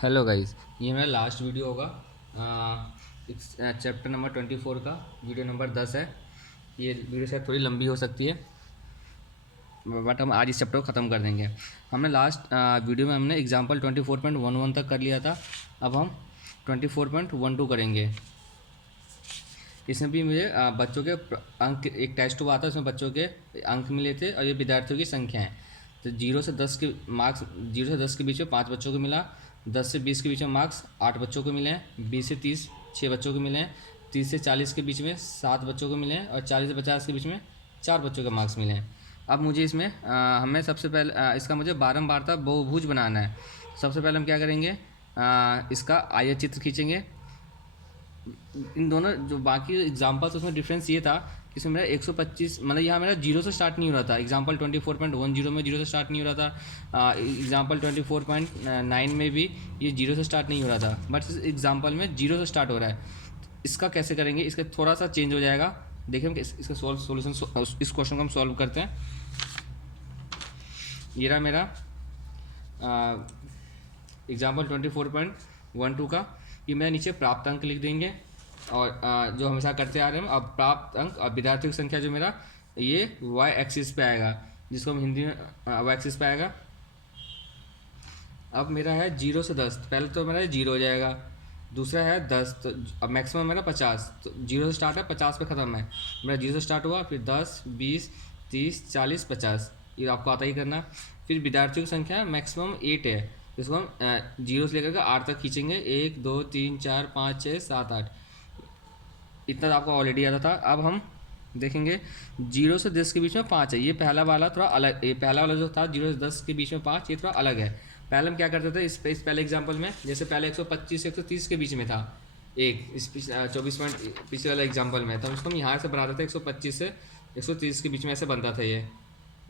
Hello guys, ये मेरा last video होगा। चैप्टर नंबर 24 का वीडियो नंबर 10 है। ये वीडियो शायद थोड़ी लंबी हो सकती है, बट हम आज इस चैप्टर को ख़त्म कर देंगे। हमने लास्ट वीडियो में हमने एग्जाम्पल 24.11 तक कर लिया था। अब हम 24.12 करेंगे। इसमें भी मुझे बच्चों के अंक, एक टेस्ट हुआ था, उसमें बच्चों के अंक मिले थे और ये विद्यार्थियों की संख्या है। तो 0 से 10 के मार्क्स, 0 से 10 के बीच में 5 बच्चों को मिला, 10 से 20 के बीच में मार्क्स 8 बच्चों को मिले हैं, 20 से 30 6 बच्चों को मिले हैं, 30 से 40 के बीच में 7 बच्चों को मिले हैं और 40 से 50 के बीच में 4 बच्चों के मार्क्स मिले हैं। अब मुझे इसमें हमें सबसे पहले इसका मुझे बारंबारता बहुभुज बनाना है। सबसे पहले हम क्या करेंगे, इसका आयत चित्र खींचेंगे। इन दोनों जो बाकी एग्जाम्पल्स, उसमें डिफरेंस ये था कि इसमें मेरा 125, मतलब यहाँ मेरा जीरो से स्टार्ट नहीं हो रहा था। एग्जाम्पल 24.10 में जीरो से स्टार्ट नहीं हो रहा था। एग्जाम्पल 24.9 में भी ये जीरो से स्टार्ट नहीं हो रहा था, बट इस एग्जाम्पल में जीरो से स्टार्ट हो रहा है। इसका कैसे करेंगे, इसका थोड़ा सा चेंज हो जाएगा। देखिए हम इसका सोल्यूशन, इस क्वेश्चन को हम सॉल्व करते हैं। ये रहा मेरा एग्जाम्पल 24.12 का। ये मेरा नीचे प्राप्त अंक लिख देंगे और जो हमेशा करते आ रहे हैं। अब प्राप्त अंक और विद्यार्थियों की संख्या जो मेरा ये वाई एक्सिस पे आएगा, जिसको हम हिंदी में वाई एक्सिस पे आएगा। अब मेरा है 0 से 10, पहले तो मेरा 0 हो जाएगा। दूसरा है 10, तो अब मैक्सिमम मेरा 50, तो 0 से स्टार्ट है, 50 पे ख़त्म है। मेरा 0 से स्टार्ट हुआ, फिर 10 20 30 40 50, ये आपको आता ही करना। फिर विद्यार्थियों की संख्या मैक्सिमम 8 है, इसको हम 0 से लेकर के 8 तक खींचेंगे। 1 2 3 4 5 6 7 8, इतना तो आपको ऑलरेडी आता था। अब हम देखेंगे 0 से 10 के बीच में 5 है। ये पहला वाला थोड़ा अलग, ये पहला वाला जो था 0 से 10 के बीच में 5, ये थोड़ा अलग है। पहले हम क्या करते थे, इस पहले एग्जाम्पल में, जैसे पहले 125 से 130 के बीच में था एक, इस 24 पॉइंट पिछले वाले एग्जाम्पल में, तो हम इसको हम यहाँ से बनाते थे 125 से 130 के बीच में, ऐसे बनता था ये।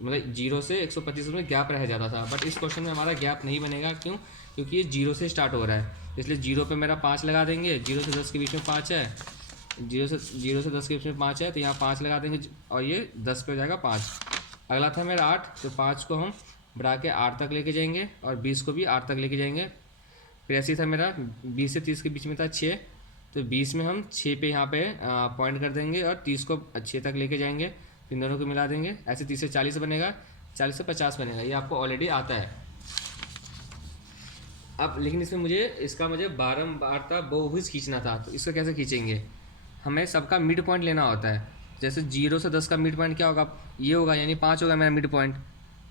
मतलब 0 से 125 में गैप रह जाता था, बट इस क्वेश्चन में हमारा गैप नहीं बनेगा। क्यों? क्योंकि ये 0 से स्टार्ट हो रहा है, इसलिए 0 पे मेरा 5 लगा देंगे। 0 से 10 के बीच में 5 है, 0 से 10 के बीच में 5 है, तो यहाँ 5 लगा देंगे और ये 10 पे हो जाएगा 5। अगला था मेरा 8, तो 5 को हम बढ़ा के 8 तक लेके जाएंगे और 20 को भी 8 तक लेके जाएंगे। फिर ऐसे ही था मेरा 20 से 30 के बीच में था 6, तो 20 में हम 6 पे यहाँ पे पॉइंट कर देंगे और 30 को 6 तक लेके जाएंगे, फिर दोनों को मिला देंगे। ऐसे 30 से 40 बनेगा, 40 से 50 बनेगा, ये आपको ऑलरेडी आता है। अब लेकिन इसमें मुझे बारंबारता बहुभुज खींचना था, तो इसको कैसे खींचेंगे, हमें सबका मिड पॉइंट लेना होता है। जैसे 0 से 10 का मिड पॉइंट क्या होगा, ये होगा, यानी 5 होगा मेरा मिड पॉइंट।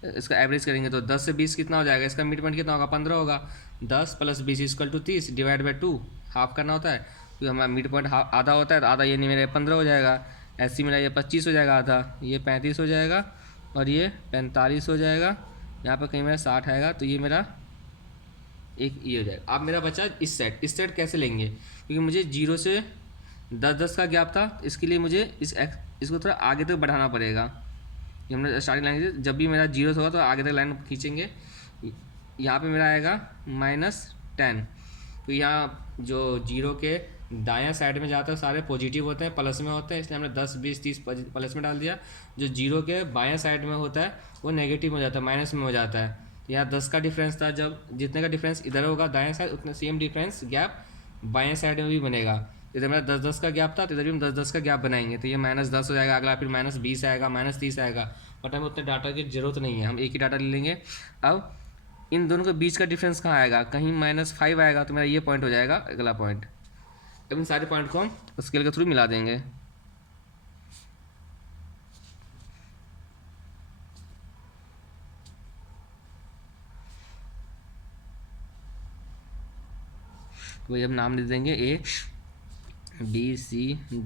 इसका एवरेज करेंगे तो 10 से 20 कितना हो जाएगा, इसका मिड पॉइंट कितना होगा, 15 होगा। 10 + 20 = 30, डिवाइड बाई 2, हाफ करना होता है, क्योंकि हमारा मिड पॉइंट आधा होता है, तो आधा ये नहीं, मेरा 15 हो जाएगा। ऐसे मेरा ये 25 हो जाएगा, आधा ये 35 हो जाएगा और ये 45 हो जाएगा। यहाँ पर कहीं मेरा 60 आएगा, तो ये मेरा एक ये हो जाएगा। अब मेरा बचा इस सेट कैसे लेंगे, क्योंकि मुझे 0 से 10 का गैप था, इसके लिए मुझे इसको थोड़ा आगे तक बढ़ाना पड़ेगा। ये हमने स्टार्टिंग लाइन, जब भी मेरा 0 होगा तो आगे तक लाइन खींचेंगे। यहाँ पे मेरा आएगा -10, तो यहाँ जो 0 के दायां साइड में जाता है सारे पॉजिटिव होते हैं, प्लस में होते हैं, इसलिए हमने 10 20 30 प्लस में डाल दिया। जो 0 के बायां साइड में होता है वो नेगेटिव हो जाता है, माइनस में हो जाता है। यहाँ 10 का डिफरेंस था, जब जितने का डिफरेंस इधर होगा दाएं साइड, उतना सेम डिफरेंस गैप बाएं साइड में भी बनेगा। इधर मेरा 10 का गैप था, तो इधर भी हम 10 का गैप बनाएंगे, तो ये -10 हो जाएगा। अगला फिर -20 आएगा, -30 आएगा, बट हमें उतने डाटा की ज़रूरत नहीं है, हम एक ही डाटा ले लेंगे। अब इन दोनों के बीच का डिफरेंस कहाँ आएगा, कहीं -5 आएगा, तो मेरा ये पॉइंट हो जाएगा अगला पॉइंट। अब इन सारे पॉइंट को हम स्केल के थ्रू मिला देंगे। वही हम नाम दे देंगे ABCDEFG।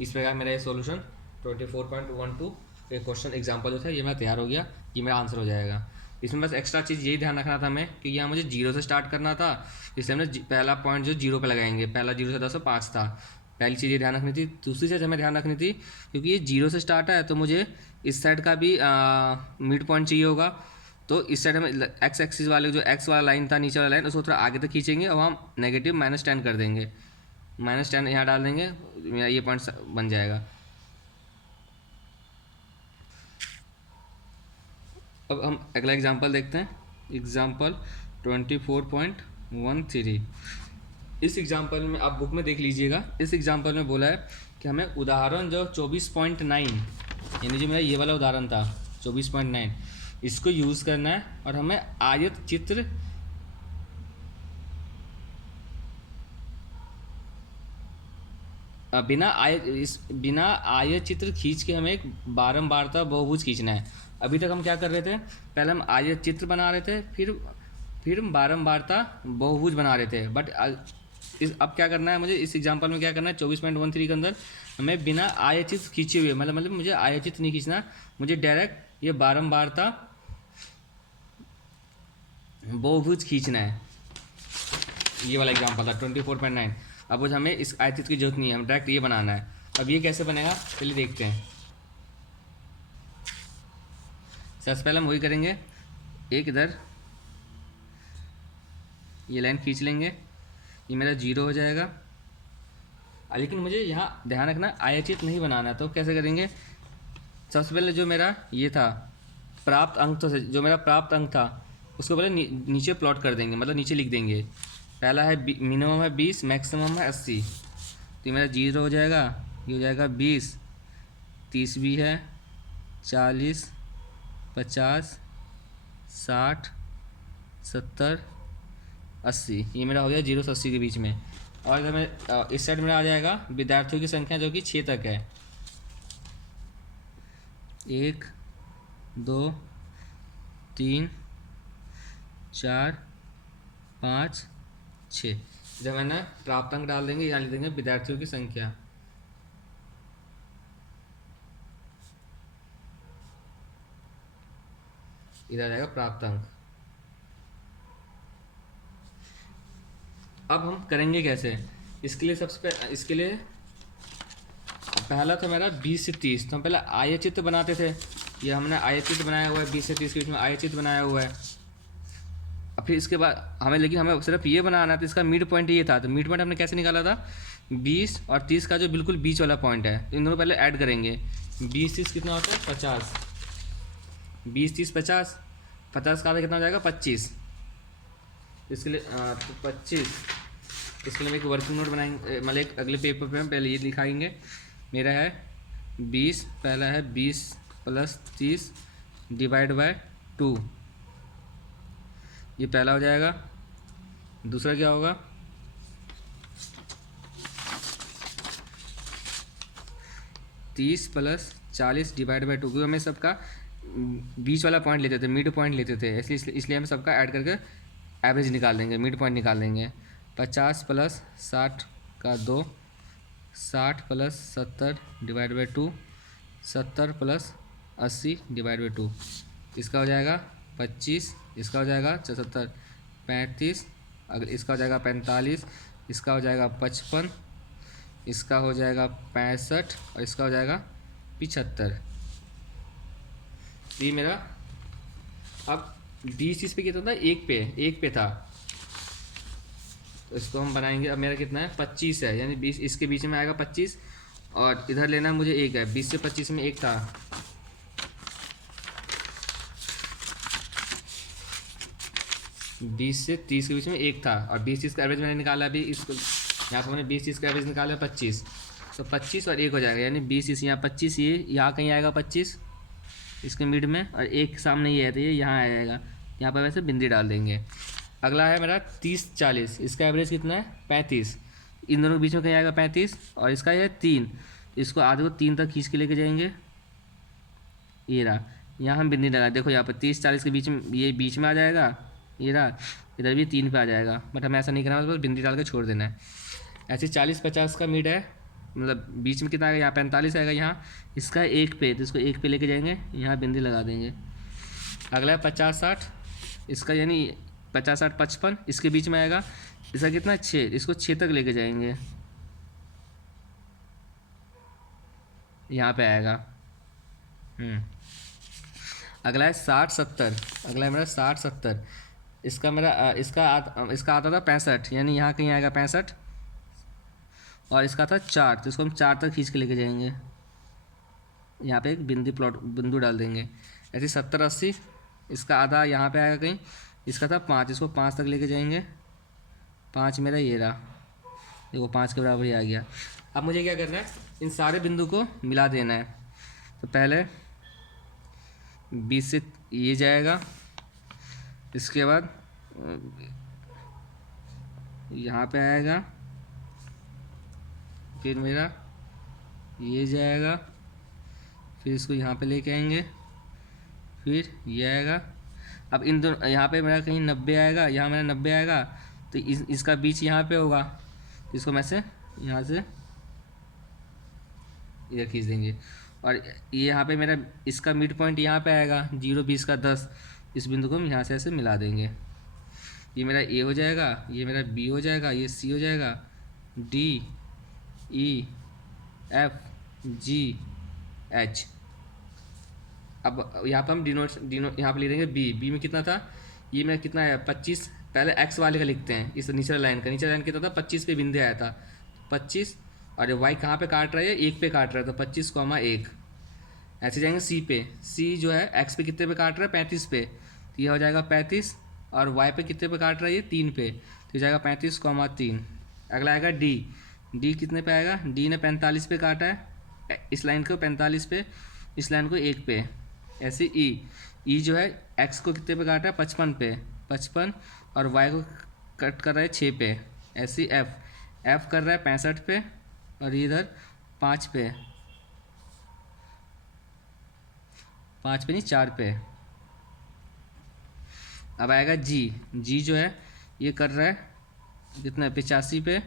इस प्रकार मेरा ये सॉल्यूशन 24.12 ये क्वेश्चन एग्जाम्पल जो था ये मेरा तैयार हो गया, ये मेरा आंसर हो जाएगा। इसमें बस एक्स्ट्रा चीज़ यही ध्यान रखना था हमें कि यहाँ मुझे 0 से स्टार्ट करना था, इसलिए हमने पहला पॉइंट जो 0 पे लगाएंगे, पहला 0 से 10 से 5 था। पहली चीज़ ये ध्यान रखनी थी। दूसरी चीज़ हमें ध्यान रखनी थी, क्योंकि ये 0 से स्टार्ट है, तो मुझे इस साइड का भी मिड पॉइंट चाहिए होगा। तो इस साइड में एक्स एक्सिस वाले जो एक्स वाला लाइन था, नीचे वाला लाइन, उसको थोड़ा आगे तक खींचेंगे और हम नेगेटिव -10 कर देंगे, -10 यहाँ डाल देंगे, मेरा ये पॉइंट बन जाएगा। अब हम अगला एग्जांपल देखते हैं। एग्जाम्पल 24.13। इस एग्जाम्पल में आप बुक में देख लीजिएगा। इस एग्जाम्पल में बोला है कि हमें उदाहरण जो 24.9 यानी जो मेरा ये वाला उदाहरण था 24.9 इसको यूज़ करना है और हमें आयत चित्र बिना आयत चित्र खींच के हमें एक बारंबारता बहुभुज खींचना है। अभी तक हम क्या कर रहे थे, पहले हम आयत चित्र बना रहे थे, फिर हम बारंबारता बहुभुज बना रहे थे। बट अब क्या करना है मुझे, इस एग्जांपल में क्या करना है 24.13 के अंदर हमें बिना आयत चित्र खींचे हुए, मतलब मुझे आयत चित्र नहीं खींचना, मुझे डायरेक्ट ये बारंबारता बहुभुज खींचना है। ये वाला एग्जांपल था 24.9। अब मुझे हमें इस आयत चित्र की जरूरत नहीं है, हम डायरेक्ट ये बनाना है। अब ये कैसे बनेगा चलिए देखते हैं। सबसे पहले हम वही करेंगे, एक इधर ये लाइन खींच लेंगे, ये मेरा 0 हो जाएगा। लेकिन मुझे यहाँ ध्यान रखना आयत चित्र नहीं बनाना, तो कैसे करेंगे। सबसे पहले जो मेरा ये था प्राप्त अंक, तो जो मेरा प्राप्त अंक था उसको पहले नीचे प्लॉट कर देंगे, मतलब नीचे लिख देंगे। पहला है मिनिमम है 20, मैक्सिमम है 80, तो मेरा 0 हो जाएगा, ये हो जाएगा 20, 30 भी है, 40, 50, 60, 70, 80, ये मेरा हो गया 0 से 80 के बीच में। और इधर में इस साइड मेरा आ जाएगा विद्यार्थियों की संख्या जो कि 6 तक है, 1 2 3 4 5 6। जब मैंने प्राप्तांक डाल देंगे, यहाँ लिख देंगे विद्यार्थियों की संख्या। इधर आ जाएगा प्राप्तांक। अब हम करेंगे कैसे, इसके लिए पहला तो मेरा 20 से 30, तो हम पहले आयत चित्र बनाते थे। ये हमने आयत चित्र बनाया हुआ है, 20 से 30 के बीच में आयत चित्र बनाया हुआ है। अब फिर इसके बाद हमें सिर्फ ये बनाना था, इसका मिड पॉइंट ये था, तो मिड पॉइंट हमने कैसे निकाला था, 20 और 30 का जो बिल्कुल बीच वाला पॉइंट है, इन दोनों पहले ऐड करेंगे। 20 30 कितना होता है 50, 20 30 50, 50 का आधा कितना हो जाएगा 25। इसके लिए तो 25, इसके लिए हम एक वर्किंग नोट बनाएंगे, मतलब एक अगले पेपर पे हम पहले ये दिखाएंगे। मेरा है 20, पहला है 20 + 30 डिवाइड बाय 2, ये पहला हो जाएगा। दूसरा क्या होगा, 30 + 40 डिवाइड बाय 2, क्योंकि हमें सबका बीच वाला पॉइंट लेते थे, मिड पॉइंट लेते थे, इसलिए हम सबका ऐड करके एवरेज निकाल देंगे, मिड पॉइंट निकाल देंगे। 50 + 60 का 2, 60 + 70 डिवाइड बाय 2, 70 + 80 डिवाइड बाय 2, इसका हो जाएगा 25, इसका हो जाएगा 74, 35, अगर इसका हो जाएगा 45, इसका हो जाएगा 55, इसका हो जाएगा 65 और इसका हो जाएगा 75। ये मेरा अब 20 इस पे कितना था, एक पे था, तो इसको हम बनाएंगे। अब मेरा कितना है 25 है, यानी 20 इसके बीच में आएगा 25, और इधर लेना मुझे 1 है, 20 से 25 में 1 था, बीस से 30 के बीच में 1 था, और 20-30 का एवरेज मैंने निकाला अभी, इसको यहाँ पर मैंने 20-30 का एवरेज निकाला 25, तो 25 और 1 हो जाएगा, यानी 20 यहाँ 25, ये यहाँ कहीं आएगा 25 इसके मिड में, और 1 सामने ये है तो ये यहाँ आ जाएगा, यहाँ पर वैसे बिंदी डाल देंगे। अगला है मेरा 30-40, इसका एवरेज कितना है 35, इन दोनों के बीच में कहीं आएगा 35, और इसका ये 3, इसको आधे को 3 तक खींच के लेके जाएंगे, ये रहा, यहाँ हम बिंदी लगा, देखो यहाँ पर 30-40 के बीच में, ये बीच में आ जाएगा, ये रहा, इधर भी 3 पे आ जाएगा, बट हमें ऐसा नहीं करना, बस बिंदी डाल के छोड़ देना है। ऐसे 40-50 का मिड है, मतलब बीच में कितना आएगा, यहाँ 45 आएगा, यहाँ इसका 1 पे, तो इसको 1 पे लेके जाएंगे, यहाँ बिंदी लगा देंगे। अगला है 50-60, इसका यानी 50-60 55, इसके बीच में आएगा, इसका कितना 6, इसको 6 तक लेके जाएंगे, यहाँ पे आएगा। अगला है 60-70, अगला है मेरा 60-70, इसका आता था 65, यानी यहाँ कहीं आएगा 65, और इसका था 4, तो इसको हम 4 तक खींच के लेके जाएंगे, यहाँ पे एक बिंदु डाल देंगे। ऐसे 70-80, इसका आधा यहाँ पे आएगा कहीं, इसका था 5, इसको 5 तक लेके जाएंगे, 5 मेरा ये रहा, देखो 5 के बराबर ही आ गया। अब मुझे क्या करना है, इन सारे बिंदु को मिला देना है। तो पहले 20 से ये जाएगा, इसके बाद यहाँ पे आएगा, फिर मेरा ये जाएगा, फिर इसको यहाँ पे लेके आएंगे, फिर ये आएगा। अब इन दोनों, यहाँ पे मेरा कहीं 90 आएगा, यहाँ मेरा 90 आएगा, तो इसका बीच यहाँ पे होगा, तो इसको मैं से यहाँ से इधर खींच देंगे। और ये यहाँ पे मेरा इसका मिड पॉइंट यहाँ पे आएगा, 0, 20 का 10, इस बिंदु को हम यहाँ से ऐसे मिला देंगे। ये मेरा ए हो जाएगा, ये मेरा बी हो जाएगा, ये सी हो जाएगा, D E F G H. अब यहाँ पर हम यहाँ पे ले लेंगे बी में कितना था, ये मेरा कितना है 25। पहले एक्स वाले का लिखते हैं, इस नीचे लाइन का, नीचे लाइन कितना था 25 पे बिंदु आया था 25, और वाई कहाँ पे काट रहा है, 1 पे काट रहा है, तो 25,1। ऐसे जाएंगे सी पे, सी जो है एक्स पे कितने पे काट रहा है 35 पे, तो ये हो जाएगा 35, और वाई पे कितने पे काट रहा है ये 3 पे, तो ये जाएगा 35,3। अगला आएगा डी कितने पे आएगा, डी ने 45 पे काटा है, इस लाइन को 45 पे, इस लाइन को 1 पे। ऐसे ई जो है एक्स को कितने पे काटा है 55 पे, 55, और वाई को कट कर रहा है 6 पे। ऐसे एफ कर रहा है 65 पे, और इधर 5 पे, 5 पे नहीं 4 पे। अब आएगा जी जो है ये कर रहा है कितना 85 पे,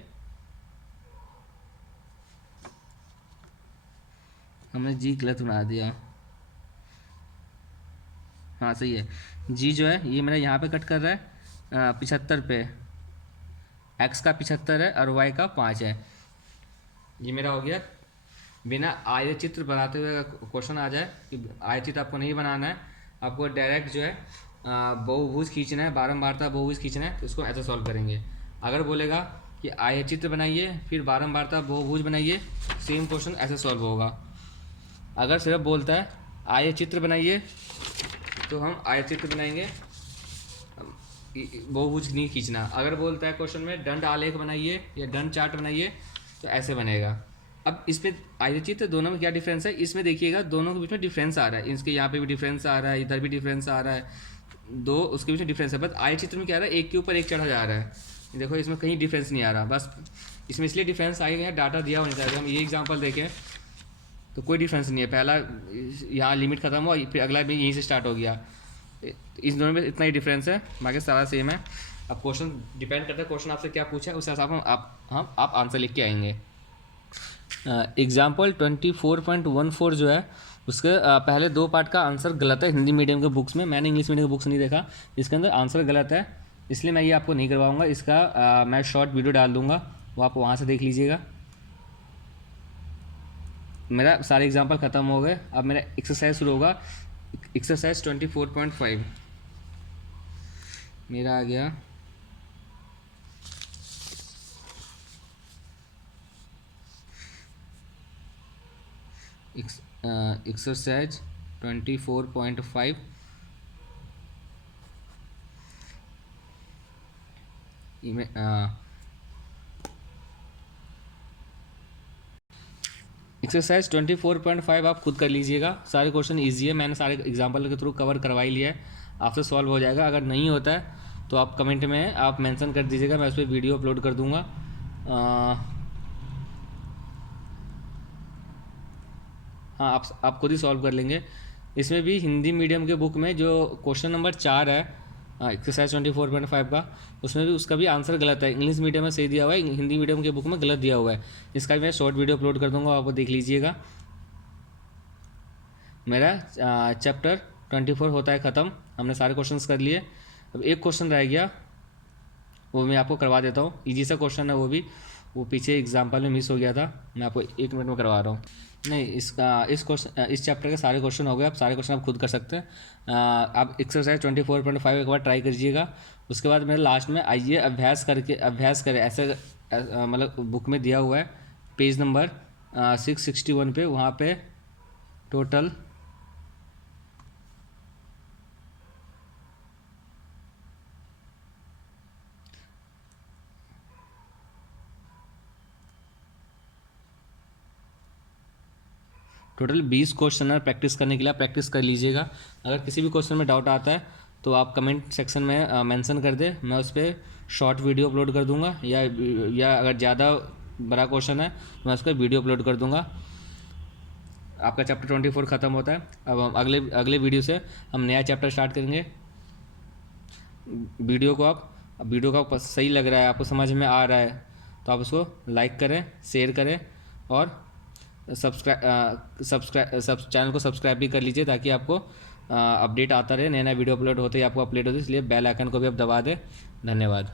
हमने जी गलत बना दिया, हाँ सही है। जी जो है ये मेरा यहाँ पे कट कर रहा है 75 पे, एक्स का 75 है और वाई का 5 है। ये मेरा हो गया। बिना आयतचित्र बनाते हुए क्वेश्चन आ जाए कि आयतचित्र आपको नहीं बनाना है, आपको डायरेक्ट जो है बहुभुज खींचना है, बारंबारता बहुभुज खींचना है, तो इसको ऐसे सॉल्व करेंगे। अगर बोलेगा कि आयतचित्र बनाइए फिर बारंबारता बहुभुज बनाइए, सेम क्वेश्चन ऐसे सॉल्व होगा। अगर सिर्फ बोलता है आयतचित्र बनाइए तो हम आयतचित्र बनाएंगे, बहुभुज नहीं खींचना। अगर बोलता है क्वेश्चन में दंड आलेख बनाइए या दंड चार्ट बनाइए तो ऐसे बनेगा। अब इस पे आयतचित्र दोनों में क्या डिफरेंस है, इसमें देखिएगा दोनों के बीच में डिफरेंस आ रहा है, इसके यहाँ पे भी डिफरेंस आ रहा है, इधर भी डिफरेंस आ रहा है, दो उसके बीच में डिफरेंस है। बस आयतचित्र में क्या आ रहा है, एक के ऊपर एक चढ़ा जा रहा है, देखो इसमें कहीं डिफरेंस नहीं आ रहा। बस इसमें इसलिए डिफरेंस आएगा, यहाँ डाटा दिया होना चाहिए। हम ये एग्जाम्पल देखें तो कोई डिफरेंस नहीं है, पहला यहाँ लिमिट खत्म हुआ फिर अगला भी यहीं से स्टार्ट हो गया, इस दोनों में इतना ही डिफरेंस है, बाकी सारा सेम है। अब क्वेश्चन डिपेंड करता है क्वेश्चन आपसे क्या पूछा है, उस हिसाब से आप आंसर लिख के आएंगे। एग्जाम्पल 24.14 जो है उसके पहले 2 पार्ट का आंसर गलत है हिंदी मीडियम के बुक्स में, मैंने इंग्लिश मीडियम के बुक्स नहीं देखा, इसके अंदर आंसर गलत है, इसलिए मैं ये आपको नहीं करवाऊँगा। इसका मैं शॉर्ट वीडियो डाल दूँगा, वो आप वहाँ से देख लीजिएगा। मेरा सारे एग्जाम्पल ख़त्म हो गए, अब मेरा एक्सरसाइज शुरू होगा। एक्सरसाइज 24.5 मेरा आ गया। एक्सरसाइज 24.5 एक्सरसाइज 24.5 आप खुद कर लीजिएगा, सारे क्वेश्चन इजी है, मैंने सारे एग्जांपल के थ्रू कवर करवा ही लिया है, आपसे सॉल्व हो जाएगा। अगर नहीं होता है तो आप कमेंट में आप मेंशन कर दीजिएगा, मैं उस पर वीडियो अपलोड कर दूंगा। हाँ आप खुद ही सॉल्व कर लेंगे। इसमें भी हिंदी मीडियम के बुक में जो क्वेश्चन नंबर 4 है एक्सरसाइज 24.5 का, उसमें भी उसका भी आंसर गलत है, इंग्लिश मीडियम में सही दिया हुआ है, हिंदी मीडियम के बुक में गलत दिया हुआ है। इसका भी मैं शॉर्ट वीडियो अपलोड कर दूंगा, आपको देख लीजिएगा। मेरा चैप्टर 24 होता है ख़त्म, हमने सारे क्वेश्चंस कर लिए। अब एक क्वेश्चन रह गया, वो मैं आपको करवा देता हूँ, ईजी सा क्वेश्चन है वो पीछे एग्जाम्पल में मिस हो गया था, मैं आपको 1 मिनट में करवा रहा हूँ। नहीं इस चैप्टर के सारे क्वेश्चन हो गए, आप सारे क्वेश्चन आप खुद कर सकते हैं। आप एक्सरसाइज 24.5 एक बार ट्राई करिएगा, उसके बाद मेरे लास्ट में आइए अभ्यास करें, ऐसे मतलब बुक में दिया हुआ है पेज नंबर 661 पे, वहाँ पे टोटल टोटल 20 क्वेश्चन है प्रैक्टिस करने के लिए, आप प्रैक्टिस कर लीजिएगा। अगर किसी भी क्वेश्चन में डाउट आता है तो आप कमेंट सेक्शन में मेंशन कर दे, मैं उस पर शॉर्ट वीडियो अपलोड कर दूंगा, या अगर ज़्यादा बड़ा क्वेश्चन है तो मैं उस पर वीडियो अपलोड कर दूंगा। आपका चैप्टर 24 ख़त्म होता है। अब हम अगले वीडियो से हम नया चैप्टर स्टार्ट करेंगे। वीडियो को आपको सही लग रहा है, आपको समझ में आ रहा है तो आप उसको लाइक करें, शेयर करें और चैनल को सब्सक्राइब भी कर लीजिए, ताकि आपको अपडेट आता रहे, नया नया वीडियो अपलोड होते ही आपको अपडेट होते, इसलिए बेल आइकन को भी आप दबा दें। धन्यवाद।